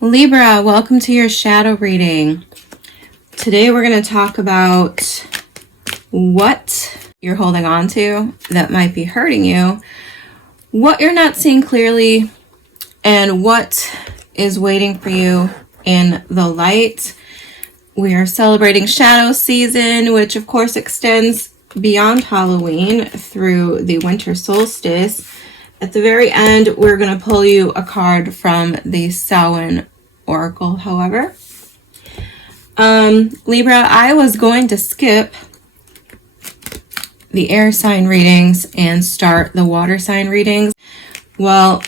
Libra, welcome to your shadow reading. Today we're going to talk about what you're holding on to that might be hurting you, what you're not seeing clearly, and what is waiting for you in the light. We are celebrating shadow season, which of course extends beyond Halloween through the winter solstice. At the very end, we're going to pull you a card from the Samhain Oracle, however. Libra, I was going to skip the air sign readings and start the water sign readings. Well,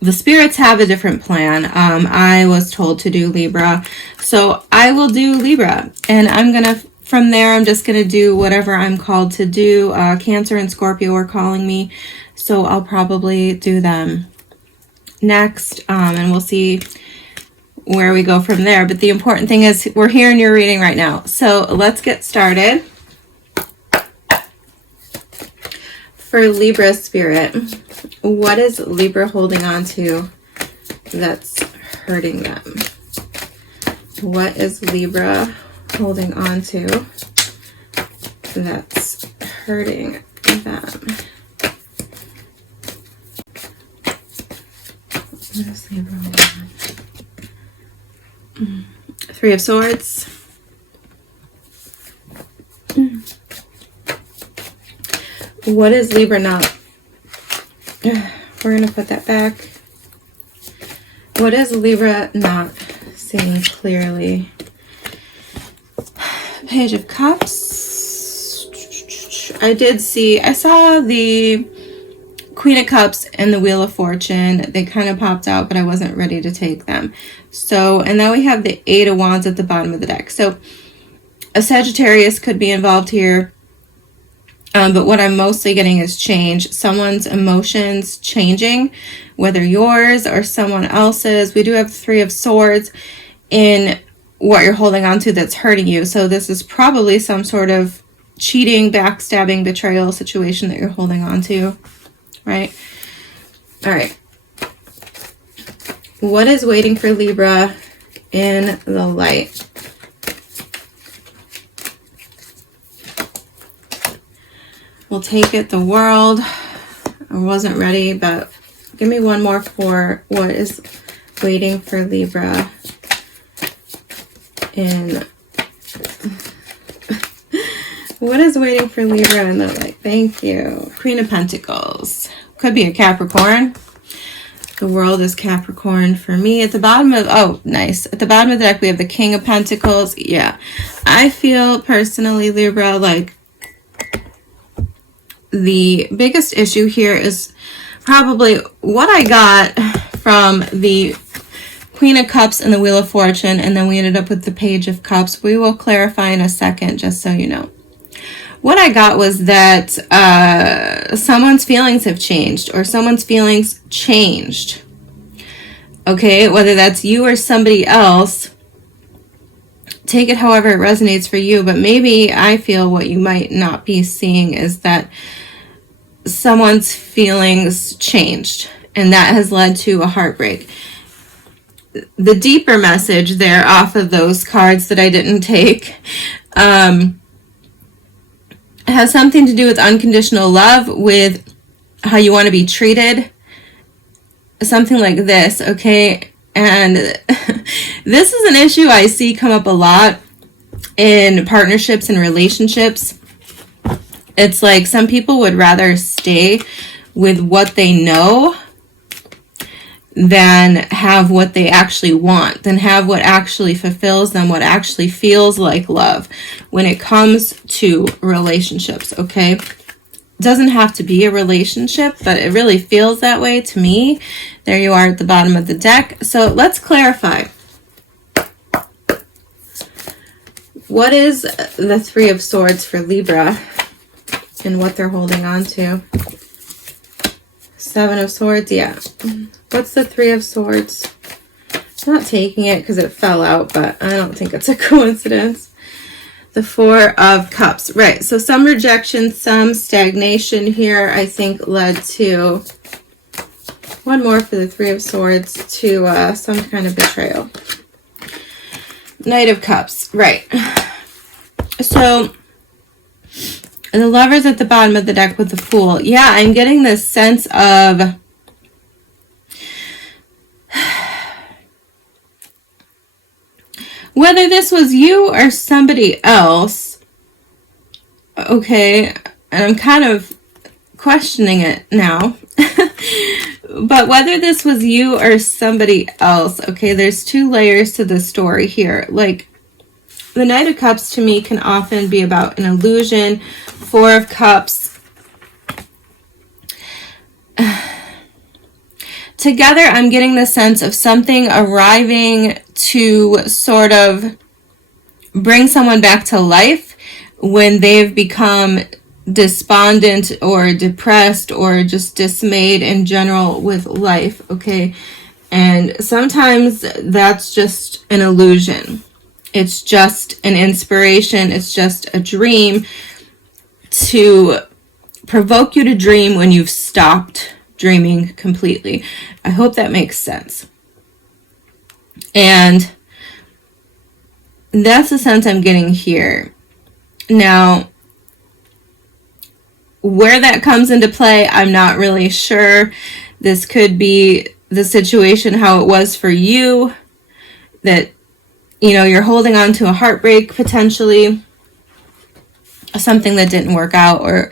the spirits have a different plan. I was told to do Libra, so I will do Libra. And from there, I'm just going to do whatever I'm called to do. Cancer and Scorpio are calling me, so I'll probably do them next, and we'll see where we go from there. But the important thing is we're here in your reading right now. So let's get started. For Libra spirit, what is Libra holding on to that's hurting them? What is Libra holding on to that's hurting them? What is Libra holding on? Three of Swords. What is Libra not? We're going to put that back. What is Libra not seeing clearly? Page of Cups. I saw the Queen of Cups and the Wheel of Fortune. They kind of popped out, but I wasn't ready to take them. So, and now we have the Eight of Wands at the bottom of the deck. So a Sagittarius could be involved here. But what I'm mostly getting is change. Someone's emotions changing, whether yours or someone else's. We do have Three of Swords in what you're holding on to that's hurting you. So this is probably some sort of cheating, backstabbing, betrayal situation that you're holding on to, right? All right. What is waiting for Libra in the light? We'll take it, the World. I wasn't ready, but give me one more for what is waiting for Libra in... What is waiting for Libra in the light? Thank you. Queen of Pentacles. Could be a Capricorn. The World is Capricorn for me. At the bottom of... Oh, nice. At the bottom of the deck, we have the King of Pentacles. Yeah. I feel personally, Libra, like the biggest issue here is probably what I got from the Queen of Cups and the Wheel of Fortune, and then we ended up with the Page of Cups. We will clarify in a second, just so you know. What I got was that someone's feelings have changed, or someone's feelings changed. Okay, whether that's you or somebody else, take it however it resonates for you. But maybe I feel what you might not be seeing is that someone's feelings changed, and that has led to a heartbreak. The deeper message there off of those cards that I didn't take has something to do with unconditional love, with how you want to be treated, something like this, okay? And this is an issue I see come up a lot in partnerships and relationships. It's like some people would rather stay with what they know than have what they actually want, than have what actually fulfills them, what actually feels like love when it comes to relationships, okay? It doesn't have to be a relationship, but it really feels that way to me. There you are at the bottom of the deck. So let's clarify. What is the Three of Swords for Libra and what they're holding on to? Seven of Swords, yeah. What's the Three of Swords? I'm not taking it because it fell out, but I don't think it's a coincidence. The Four of Cups, right? So some rejection, some stagnation here, I think led to One more for the Three of Swords to some kind of betrayal. Knight of Cups. Right. So, the Lover's at the bottom of the deck with the Fool. Yeah, I'm getting this sense of... whether this was you or somebody else, okay, and I'm kind of questioning it now, but whether this was you or somebody else, okay, there's two layers to the story here. Like, the Knight of Cups to me can often be about an illusion. Four of Cups. Together, I'm getting the sense of something arriving to sort of bring someone back to life when they've become despondent or depressed or just dismayed in general with life, okay? And sometimes that's just an illusion. It's just an inspiration. It's just a dream to provoke you to dream when you've stopped dreaming completely. I hope that makes sense. And that's the sense I'm getting here. Now, where that comes into play, I'm not really sure. This could be the situation how it was for you, that, you know, you're holding on to a heartbreak potentially, something that didn't work out, or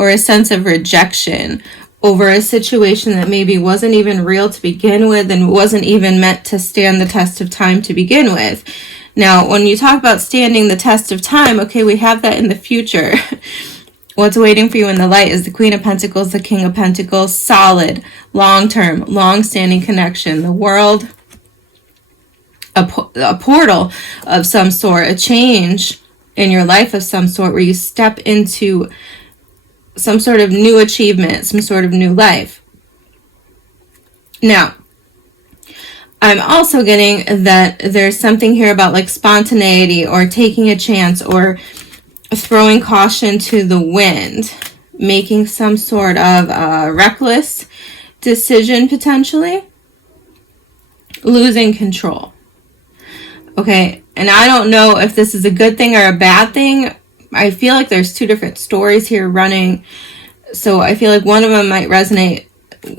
a sense of rejection over a situation that maybe wasn't even real to begin with and wasn't even meant to stand the test of time to begin with. Now, when you talk about standing the test of time, okay, we have that in the future. What's waiting for you in the light is the Queen of Pentacles, the King of Pentacles, solid, long-term, long-standing connection, the world, a portal of some sort, a change in your life of some sort where you step into some sort of new achievement, some sort of new life. Now, I'm also getting that there's something here about like spontaneity or taking a chance or throwing caution to the wind, making some sort of reckless decision potentially, losing control. Okay, and I don't know if this is a good thing or a bad thing. I feel like there's two different stories here running. So I feel like one of them might resonate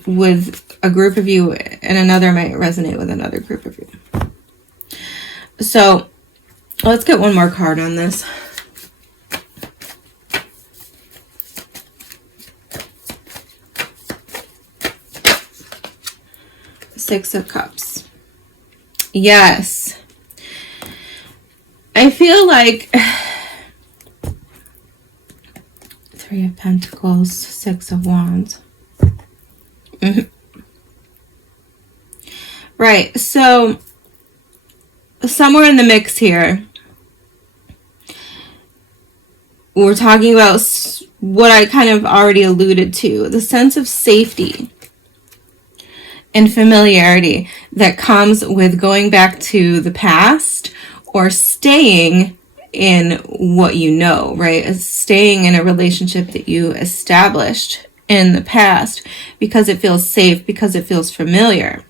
with a group of you and another might resonate with another group of you. So let's get one more card on this. Six of Cups. Yes. I feel like Three of Pentacles, Six of Wands. Right, so somewhere in the mix here, we're talking about what I kind of already alluded to, the sense of safety and familiarity that comes with going back to the past or staying in what you know, right? Staying in a relationship that you established in the past because it feels safe, because it feels familiar.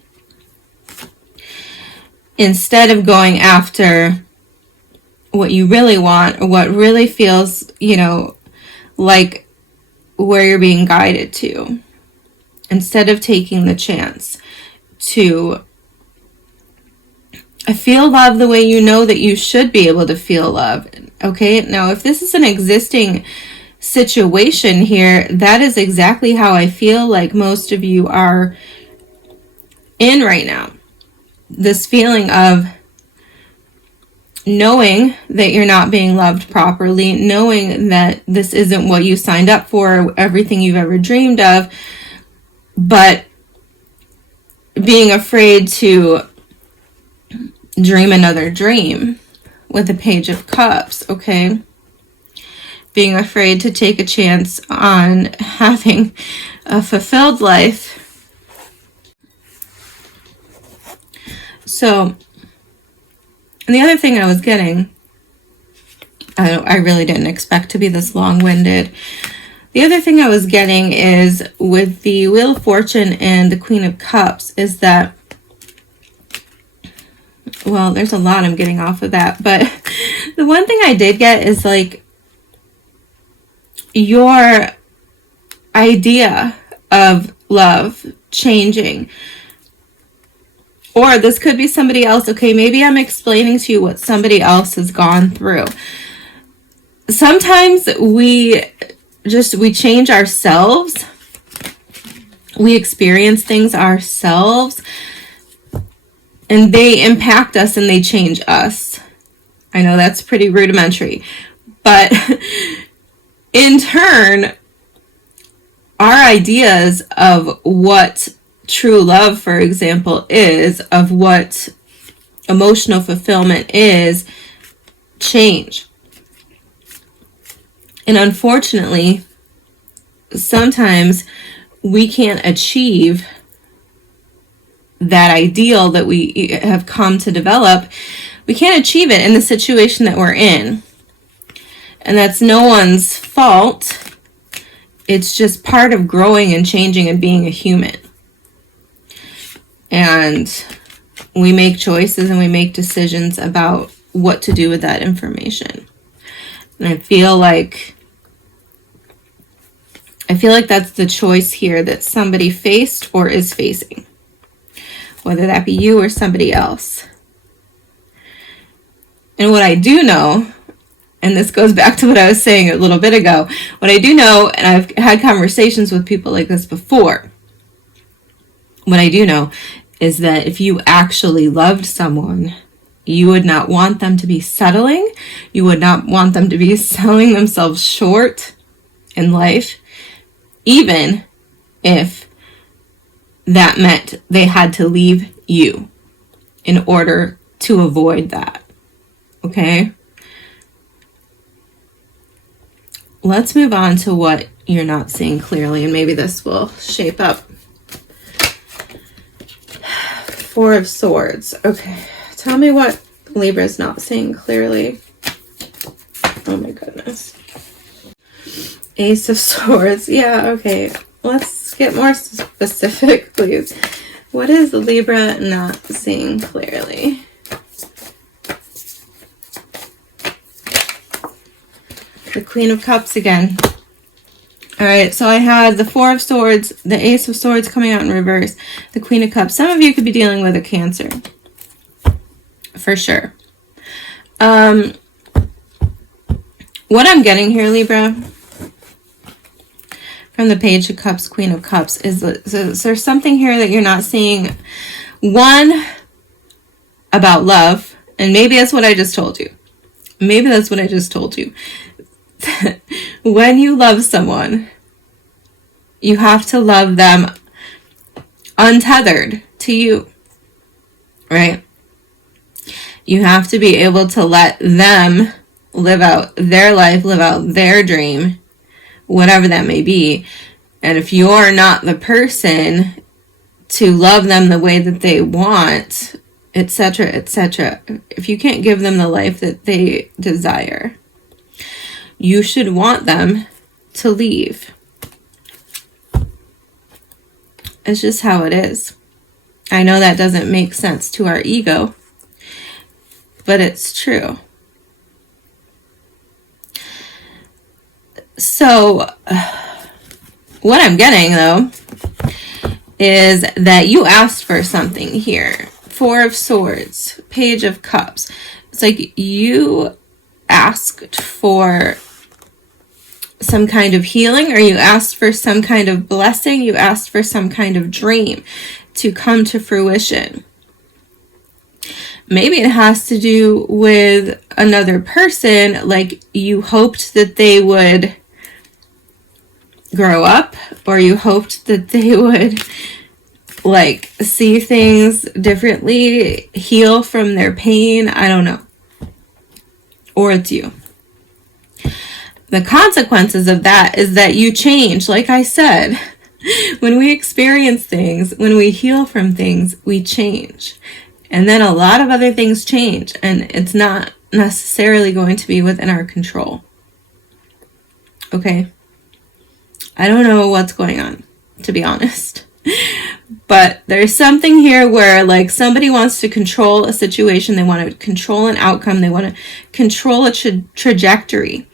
Instead of going after what you really want or what really feels, you know, like where you're being guided to. Instead of taking the chance to feel love the way you know that you should be able to feel love. Okay, now if this is an existing situation here, that is exactly how I feel like most of you are in right now. This feeling of knowing that you're not being loved properly, knowing that this isn't what you signed up for, everything you've ever dreamed of, but being afraid to dream another dream with the Page of Cups, okay? Being afraid to take a chance on having a fulfilled life. So, and the other thing I was getting, I really didn't expect to be this long-winded, The other thing I was getting is with the Wheel of Fortune and the Queen of Cups is that, well, there's a lot I'm getting off of that, but the one thing I did get is like your idea of love changing. Or this could be somebody else. Okay, maybe I'm explaining to you what somebody else has gone through. Sometimes we change ourselves. We experience things ourselves, and they impact us and they change us. I know that's pretty rudimentary, but in turn, our ideas of what true love, for example, is, of what emotional fulfillment is, change. And unfortunately, sometimes we can't achieve that ideal that we have come to develop. We can't achieve it in the situation that we're in. And that's no one's fault. It's just part of growing and changing and being a human. And we make choices and we make decisions about what to do with that information. And I feel like that's the choice here that somebody faced or is facing, whether that be you or somebody else. And what I do know, and this goes back to what I was saying a little bit ago, what I do know, and I've had conversations with people like this before, what I do know is that if you actually loved someone, you would not want them to be settling. You would not want them to be selling themselves short in life, even if that meant they had to leave you in order to avoid that. Okay? Let's move on to what you're not seeing clearly, and maybe this will shape up. Four of Swords. Okay. Tell me what Libra's not seeing clearly. Oh my goodness. Ace of Swords. Yeah, okay. Let's get more specific, please. What is Libra not seeing clearly? The Queen of Cups again. All right, so I had the Four of Swords, the Ace of Swords coming out in reverse, the Queen of Cups. Some of you could be dealing with a Cancer, for sure. What I'm getting here, Libra, from the Page of Cups, Queen of Cups, is there's something here that you're not seeing. One, about love, and maybe that's what I just told you. Maybe that's what I just told you. When you love someone, you have to love them untethered to you, right? You have to be able to let them live out their life, live out their dream, whatever that may be. And if you're not the person to love them the way that they want, etc., etc., if you can't give them the life that they desire, you should want them to leave. It's just how it is. I know that doesn't make sense to our ego, but it's true. So, what I'm getting, though, is that you asked for something here. Four of Swords, Page of Cups. It's like you asked for some kind of healing, or you asked for some kind of blessing, you asked for some kind of dream to come to fruition. Maybe it has to do with another person, like you hoped that they would grow up, or you hoped that they would like see things differently, heal from their pain. I don't know. Or it's you. The consequences of that is that you change. Like I said, when we experience things, when we heal from things, we change. And then a lot of other things change, and it's not necessarily going to be within our control. Okay? I don't know what's going on, to be honest. But there's something here where like somebody wants to control a situation. They want to control an outcome. They want to control a trajectory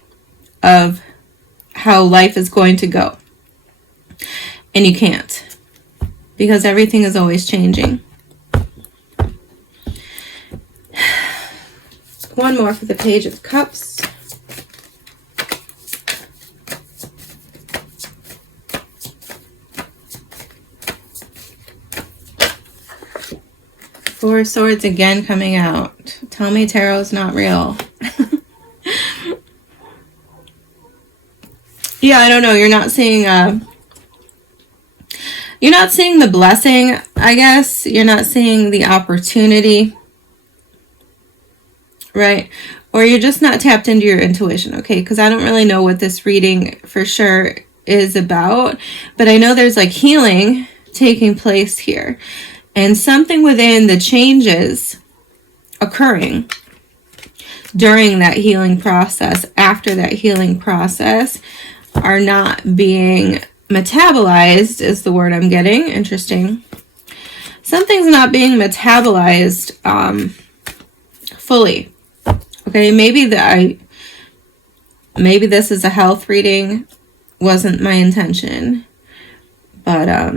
of how life is going to go. And you can't, because everything is always changing. One more for the Page of Cups. Four of Swords again coming out. Tell me tarot's not real. Yeah, I don't know. You're not seeing the blessing, I guess. You're not seeing the opportunity, right? Or you're just not tapped into your intuition, okay? Because I don't really know what this reading for sure is about, but I know there's like healing taking place here. And something within the changes occurring during that healing process, after that healing process, are not being metabolized, is the word I'm getting. Interesting. Something's not being metabolized fully. Okay, maybe this is a health reading. Wasn't my intention. But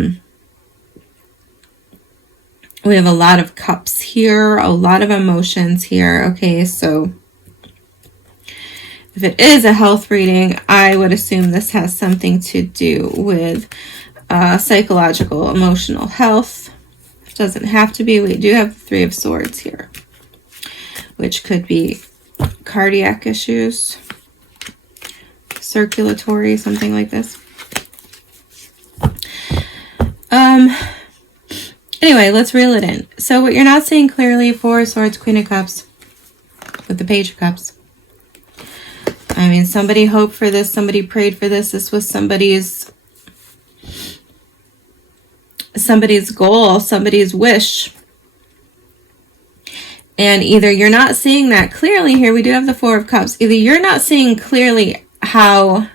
we have a lot of cups here, a lot of emotions here. Okay, so if it is a health reading, I would assume this has something to do with psychological, emotional health. It doesn't have to be. We do have the Three of Swords here, which could be cardiac issues, circulatory, something like this. Anyway, let's reel it in. So what you're not seeing clearly, Four of Swords, Queen of Cups, with the Page of Cups. I mean, somebody hoped for this. Somebody prayed for this. This was somebody's goal, somebody's wish. And either you're not seeing that clearly here. We do have the Four of Cups. Either you're not seeing clearly how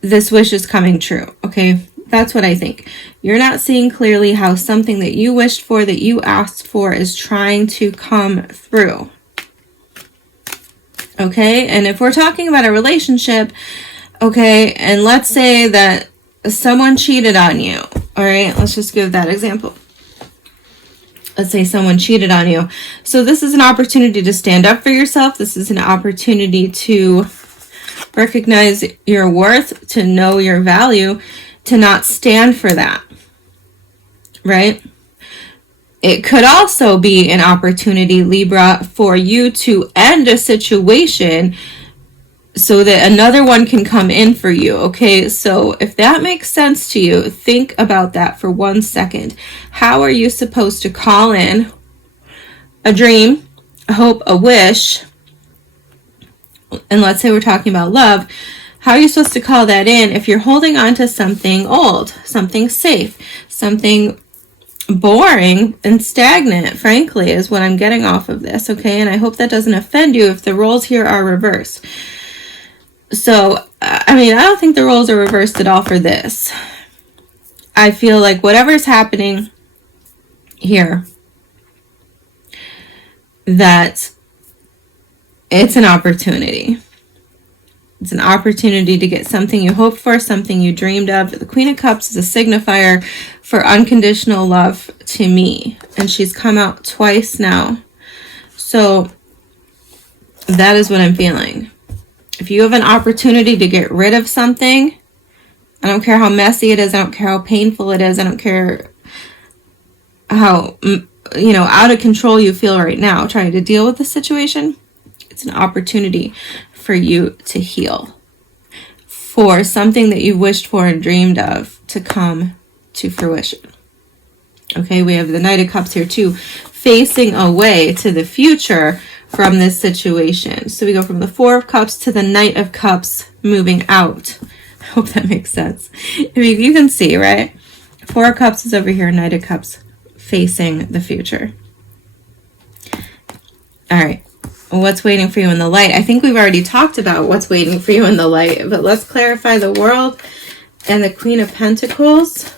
this wish is coming true. Okay, that's what I think. You're not seeing clearly how something that you wished for, that you asked for, is trying to come through. Okay, and if we're talking about a relationship, okay, and let's say that someone cheated on you. All right, let's just give that example. Let's say someone cheated on you. So this is an opportunity to stand up for yourself. This is an opportunity to recognize your worth, to know your value, to not stand for that, right? It could also be an opportunity, Libra, for you to end a situation so that another one can come in for you, okay? So if that makes sense to you, think about that for 1 second. How are you supposed to call in a dream, a hope, a wish, and let's say we're talking about love, how are you supposed to call that in if you're holding on to something old, something safe, something boring and stagnant, frankly, is what I'm getting off of this, okay? And I hope that doesn't offend you if the roles here are reversed. So, I mean, I don't think the roles are reversed at all for this. I feel like whatever's happening here, that it's an opportunity. It's an opportunity to get something you hoped for, something you dreamed of. The Queen of Cups is a signifier for unconditional love to me. And she's come out twice now. So that is what I'm feeling. If you have an opportunity to get rid of something, I don't care how messy it is. I don't care how painful it is. I don't care how, out of control you feel right now trying to deal with the situation. It's an opportunity for you to heal, for something that you wished for and dreamed of to come to fruition. Okay, we have the Knight of Cups here too, facing away to the future from this situation. So we go from the Four of Cups to the Knight of Cups, moving out. I hope that makes sense. I mean, you can see, right? Four of Cups is over here, Knight of Cups facing the future. All right. what's waiting for you in the light. I think we've already talked about what's waiting for you in the light, but let's clarify the World and the Queen of Pentacles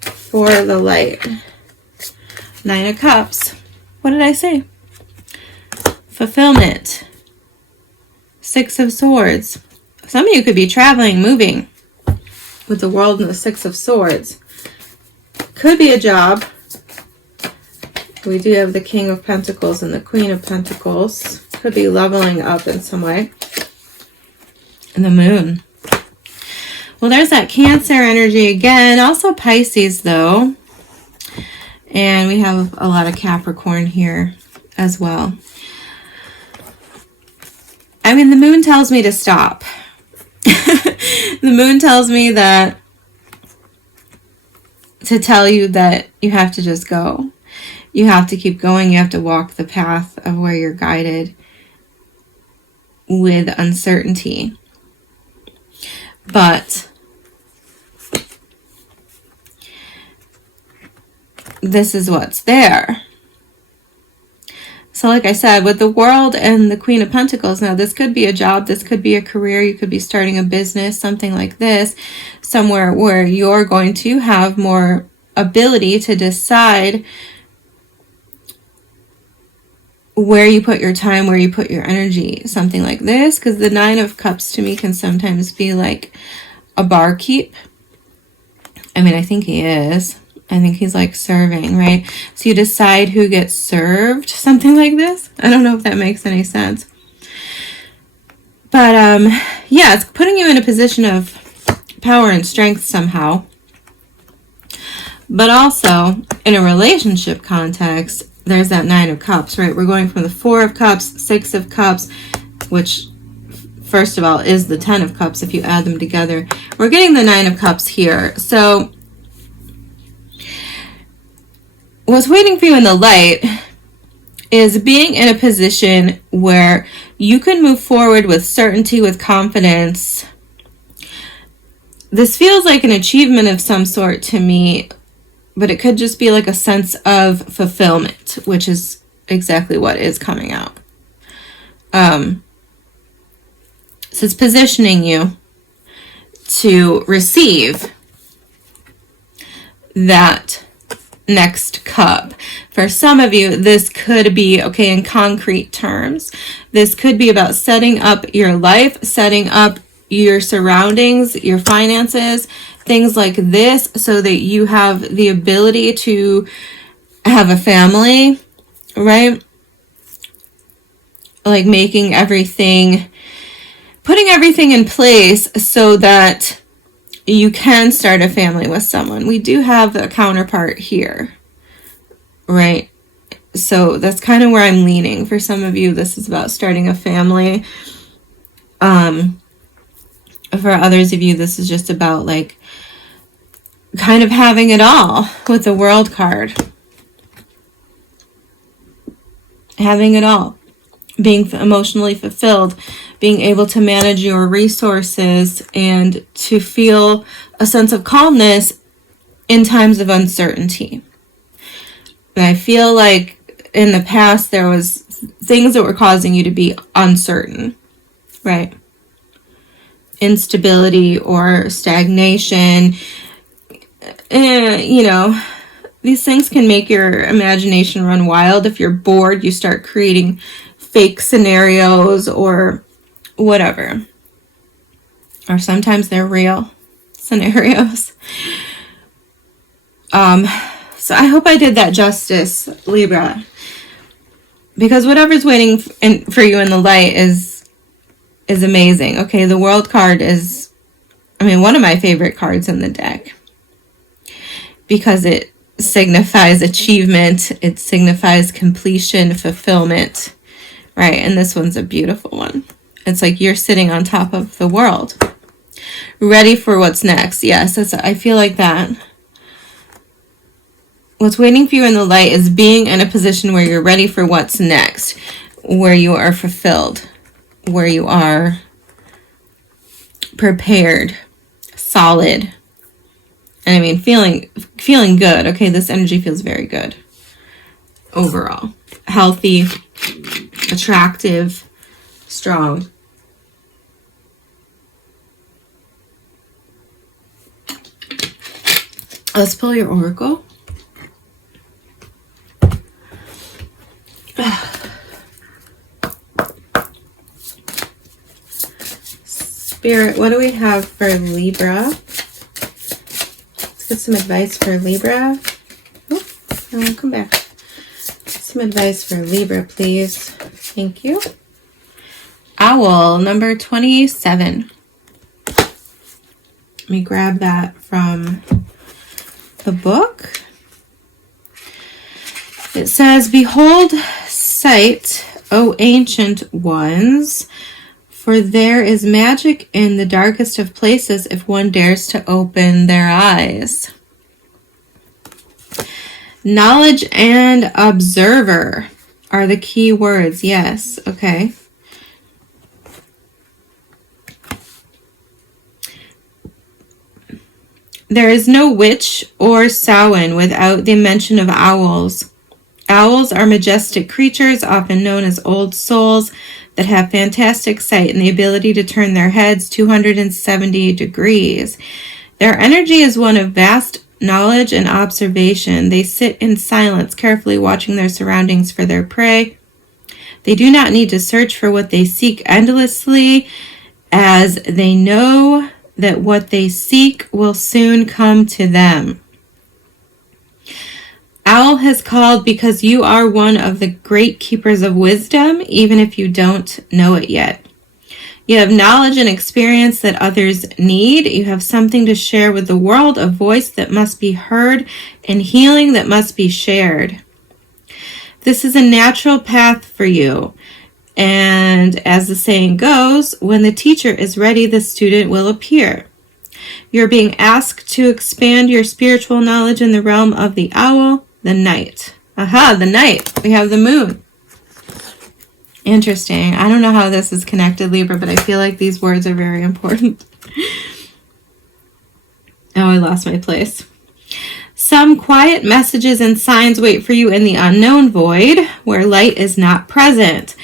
for the light. 9 of Cups. What did I say? Fulfillment. 6 of Swords. Some of you could be traveling, moving with the World and the 6 of Swords. Could be a job. We do have the King of Pentacles and the Queen of Pentacles. Could be leveling up in some way. And the Moon. Well, there's that Cancer energy again. Also Pisces, though. And we have a lot of Capricorn here as well. I mean, the Moon tells me to stop. The Moon tells me that to tell you that you have to just go. You have to keep going. You have to walk the path of where you're guided with uncertainty. But this is what's there. So like I said, with the World and the Queen of Pentacles, now this could be a job, this could be a career, you could be starting a business, something like this, somewhere where you're going to have more ability to decide where you put your time, where you put your energy, something like this, because the 9 of Cups to me can sometimes be like a barkeep. I mean, I think he is. I think he's like serving, right? So you decide who gets served, something like this. I don't know if that makes any sense. But yeah, it's putting you in a position of power and strength somehow. But also, in a relationship context, there's that 9 of Cups, right? We're going from the 4 of Cups, 6 of Cups, which, first of all, is the 10 of Cups if you add them together. We're getting the 9 of Cups here. So what's waiting for you in the light is being in a position where you can move forward with certainty, with confidence. This feels like an achievement of some sort to me, but it could just be like a sense of fulfillment, which is exactly what is coming out. So it's positioning you to receive that next cup. For some of you, this could be, okay, in concrete terms, this could be about setting up your life, setting up your surroundings, your finances, things like this, so that you have the ability to have a family, right? Like making everything, putting everything in place so that you can start a family with someone. We do have a counterpart here, right? So that's kind of where I'm leaning. For some of you, this is about starting a family. For others of you, this is just about like kind of having it all with the World card. Having it all. Being emotionally fulfilled, being able to manage your resources and to feel a sense of calmness in times of uncertainty. And I feel like in the past there was things that were causing you to be uncertain, right? Instability or stagnation. You know, these things can make your imagination run wild. If you're bored, you start creating fake scenarios or whatever. Or sometimes they're real scenarios. So I hope I did that justice, Libra. Because whatever's waiting for you in the light is amazing. Okay, the World card is, I mean, one of my favorite cards in the deck. Because it signifies achievement. It signifies completion, fulfillment. Right, and this one's a beautiful one. It's like you're sitting on top of the world. Ready for what's next. Yes, I feel like that. What's waiting for you in the light is being in a position where you're ready for what's next. Where you are fulfilled. Where you are prepared. Solid. And I mean, feeling good. Okay, this energy feels very good. Overall. Healthy. attractive, strong. Let's pull your oracle. Spirit, what do we have for Libra? Let's get some advice for Libra. Oh, no, come back. Some advice for Libra, please. Thank you. Owl, number 27. Let me grab that from the book. It says, behold sight, O ancient ones, for there is magic in the darkest of places if one dares to open their eyes. Knowledge and observer are the key words. Yes, okay. There is no witch or Samhain without the mention of owls. Owls are majestic creatures, often known as old souls, that have fantastic sight and the ability to turn their heads 270 degrees. Their energy is one of vast knowledge and observation. They sit in silence, carefully watching their surroundings for their prey. They do not need to search for what they seek endlessly, as they know that what they seek will soon come to them. Owl has called because you are one of the great keepers of wisdom, even if you don't know it yet. You have knowledge and experience that others need. You have something to share with the world, a voice that must be heard and healing that must be shared. This is a natural path for you. And as the saying goes, when the teacher is ready, the student will appear. You're being asked to expand your spiritual knowledge in the realm of the owl, the night. Aha, the night. We have the moon. Interesting. I don't know how this is connected, Libra, but I feel like these words are very important. Oh, I lost my place. Some quiet messages and signs wait for you in the unknown void, where light is not present.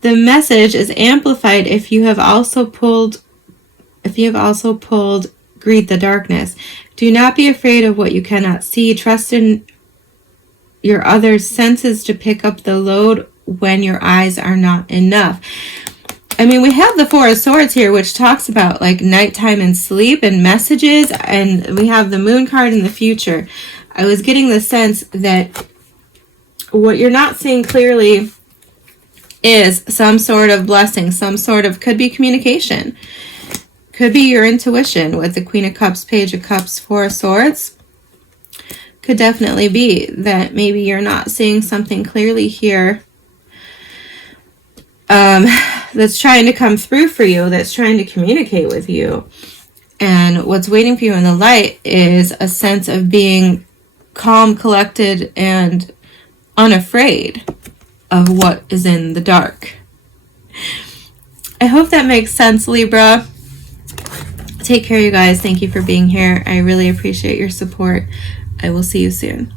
The message is amplified if you have also pulled greet the darkness. Do not be afraid of what you cannot see. Trust in your other senses to pick up the load when your eyes are not enough. I mean, we have the Four of Swords here, which talks about like nighttime and sleep and messages, and we have the Moon card in the future. I was getting the sense that what you're not seeing clearly is some sort of blessing, some sort of, could be communication, could be your intuition with the Queen of Cups, Page of Cups, Four of Swords. Could definitely be that maybe you're not seeing something clearly here that's trying to come through for you, that's trying to communicate with you. And what's waiting for you in the light is a sense of being calm, collected, and unafraid of what is in the dark. I hope that makes sense, Libra. Take care, you guys. Thank you for being here. I really appreciate your support. I will see you soon.